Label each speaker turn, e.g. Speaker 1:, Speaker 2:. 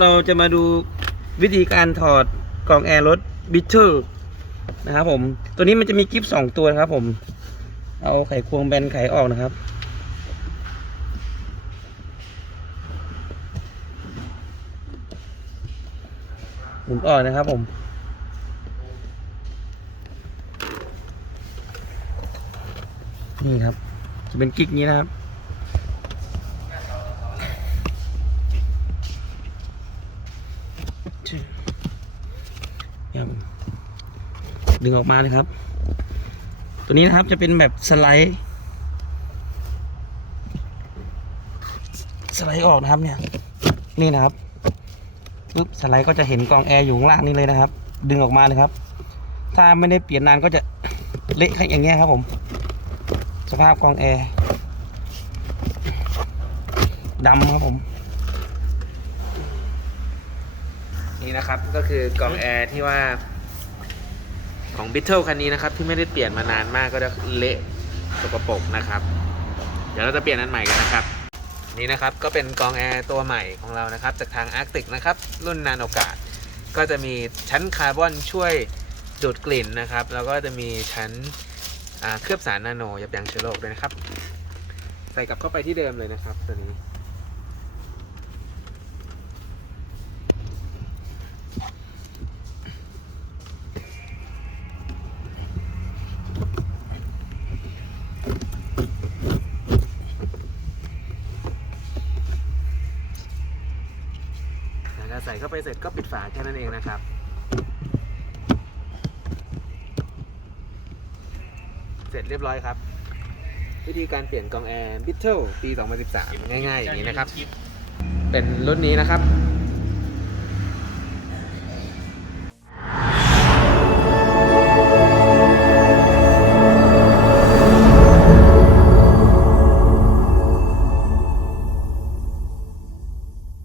Speaker 1: เราจะมาดูวิธีการถอดกล่องแอร์รถบิทเทอร์นะครับผม ตัวนี้มันจะมีกิฟสองตัวนะครับผม เอาไขควงแบนไขออกนะครับ หมุนออกนะครับผมนี่ครับ จะเป็นกิ๊กนี้นะครับ ครับดึงออกมาเลยครับ ตัวนี้นะครับจะเป็นแบบสไลด์ สไลด์ออกนะครับเนี่ย นี่นะครับปึ๊บสไลด์ก็จะเห็นกองแอร์อยู่ข้างล่างนี่เลยนะครับ ดึงออกมาเลยครับ ถ้าไม่ได้เปลี่ยนนานก็จะเละอย่างเงี้ยครับผม สภาพกองแอร์ดำครับผม
Speaker 2: นี่นะครับ ก็คือกล่องแอร์ที่ว่าของบิทเทิลคันนี้นะครับ ที่ไม่ได้เปลี่ยนมานานมากก็จะเละสกปรกนะครับ เดี๋ยวเราจะเปลี่ยนอันใหม่กันนะครับ นี่นะครับก็เป็นกรองแอร์ตัวใหม่ของเรานะครับ จากทาง Arctic นะครับ รุ่นนานโอกาส ก็จะมีชั้นคาร์บอนช่วยดูดกลิ่นนะครับ แล้วก็จะมีชั้นอ่าเคลือบสารนาโนยับยั้งเชื้อโรคด้วยนะครับ ใส่กลับเข้าไปที่เดิมเลยนะครับตัวนี้ ลังจากใส่เข้าไปเสร็จก็ปิดฝาแค่นั้นเองนะครับ เสร็จเรียบร้อยครับ วิธีการเปลี่ยนกล่องแอร์ b i t t l e ปี 2013 ง่ายๆ อย่างนี้นะครับ เป็นรุ่นนี้นะครับ